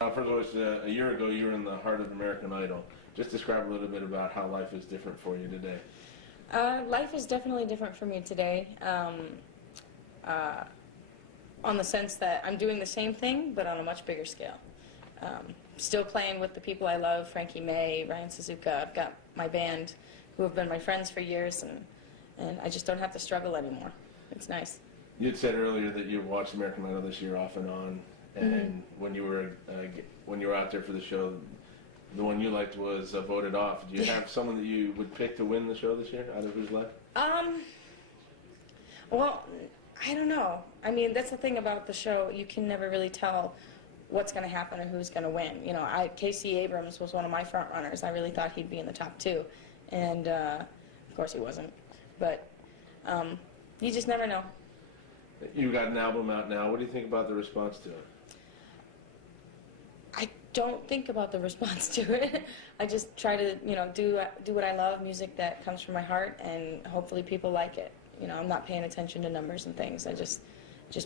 First of all, a year ago you were in the heart of American Idol. Just describe a little bit about how life is different for you today. Life is definitely different for me today, on the sense that I'm doing the same thing, but on a much bigger scale. Still playing with the people I love, Frankie May, Ryan Suzuka. I've got my band, who have been my friends for years, and I just don't have to struggle anymore. It's nice. You had said earlier that you watched American Idol this year off and on, and when you were out there for the show, the one you liked was voted off. Do you have someone that you would pick to win the show this year, out of who's left? Well, I don't know. I mean, that's the thing about the show. You can never really tell what's going to happen or who's going to win. You know, Casey Abrams was one of my front runners. I really thought he'd be in the top two, and of course he wasn't. But you just never know. You got an album out now. What do you think about the response to it? I don't think about the response to it. I just try to, you know, do what I love, music that comes from my heart, and hopefully people like it. You know, I'm not paying attention to numbers and things. I just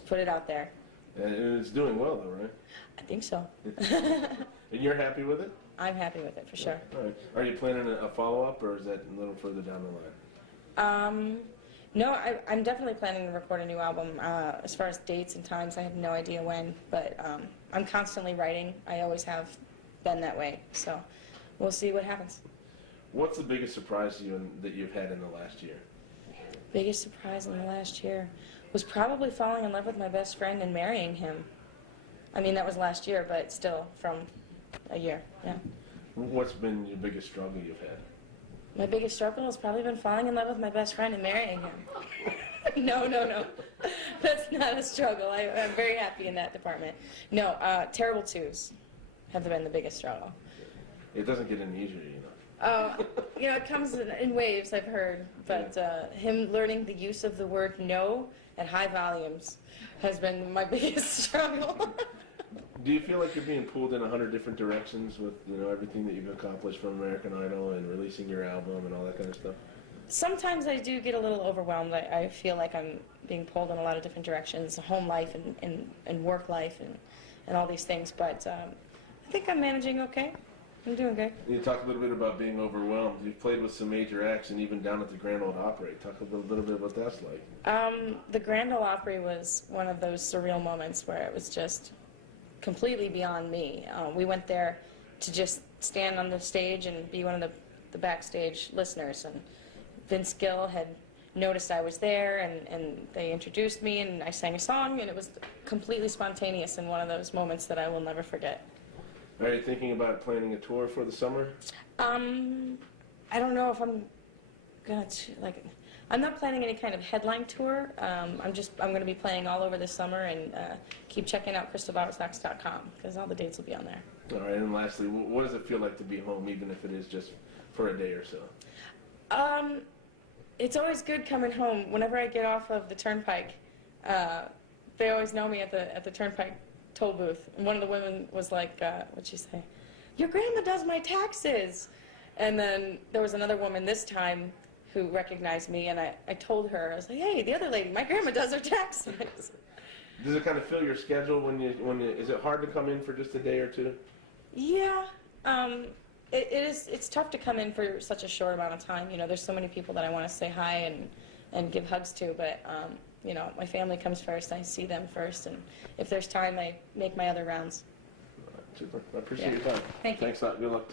put it out there. And it's doing well, though, right? I think so. And you're happy with it? I'm happy with it, for sure. All right. Are you planning a follow-up, or is that a little further down the line? No, I'm definitely planning to record a new album. As far as dates and times, I have no idea when, but I'm constantly writing. I always have been that way, so we'll see what happens. What's the biggest surprise to you that you've had in the last year? Biggest surprise in the last year was probably falling in love with my best friend and marrying him. I mean, that was last year, but still from a year, yeah. What's been your biggest struggle you've had? My biggest struggle has probably been falling in love with my best friend and marrying him. No. That's not a struggle. I'm very happy in that department. No, terrible twos have been the biggest struggle. It doesn't get any easier, you know. You know, it comes in waves, I've heard, but him learning the use of the word no at high volumes has been my biggest struggle. Do you feel like you're being pulled in 100 different directions with, you know, everything that you've accomplished from American Idol and releasing your album and all that kind of stuff? Sometimes I do get a little overwhelmed. I feel like I'm being pulled in a lot of different directions, home life and work life and all these things, but I think I'm managing okay. I'm doing good. You talked a little bit about being overwhelmed. You've played with some major acts and even down at the Grand Ole Opry. Talk a little bit about what that's like. The Grand Ole Opry was one of those surreal moments where it was just completely beyond me. We went there to just stand on the stage and be one of the backstage listeners, and Vince Gill had noticed I was there, and they introduced me, and I sang a song, and it was completely spontaneous and one of those moments that I will never forget. Are you thinking about planning a tour for the summer? I don't know if I'm gonna I'm not planning any kind of headline tour. I'm going to be playing all over this summer, and keep checking out crystalbowersox.com because all the dates will be on there. All right, and lastly, what does it feel like to be home, even if it is just for a day or so? It's always good coming home. Whenever I get off of the Turnpike, they always know me at the Turnpike toll booth. And one of the women was like, what'd she say? "Your grandma does my taxes." And then there was another woman this time who recognized me, and I told her, I was like, "Hey, the other lady, my grandma does her taxes." Does it kind of fill your schedule is it hard to come in for just a day or two? Yeah, it's tough to come in for such a short amount of time. You know, there's so many people that I want to say hi and give hugs to, but you know, my family comes first. I see them first, and if there's time, I make my other rounds. Super. I appreciate your time. Thank you. Thanks a lot. Good luck to you.